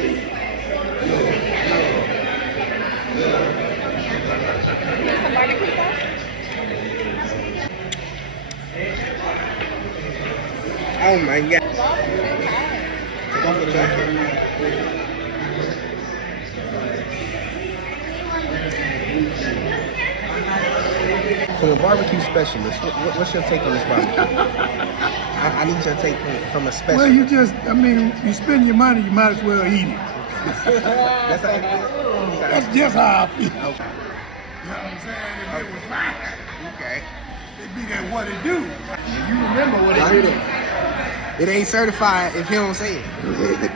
Some barbecue sauce? Oh my god. From a barbecue specialist, what's your take on this barbecue? I need your take from a specialist. Well, you just, I mean, you spend your money, you might as well eat it. That's how you feel? That's just how I feel. Okay. You know what I'm saying? If it was mine, Okay. it'd be that what it do. And you remember what I it hear do. that. It ain't certified if he don't say it.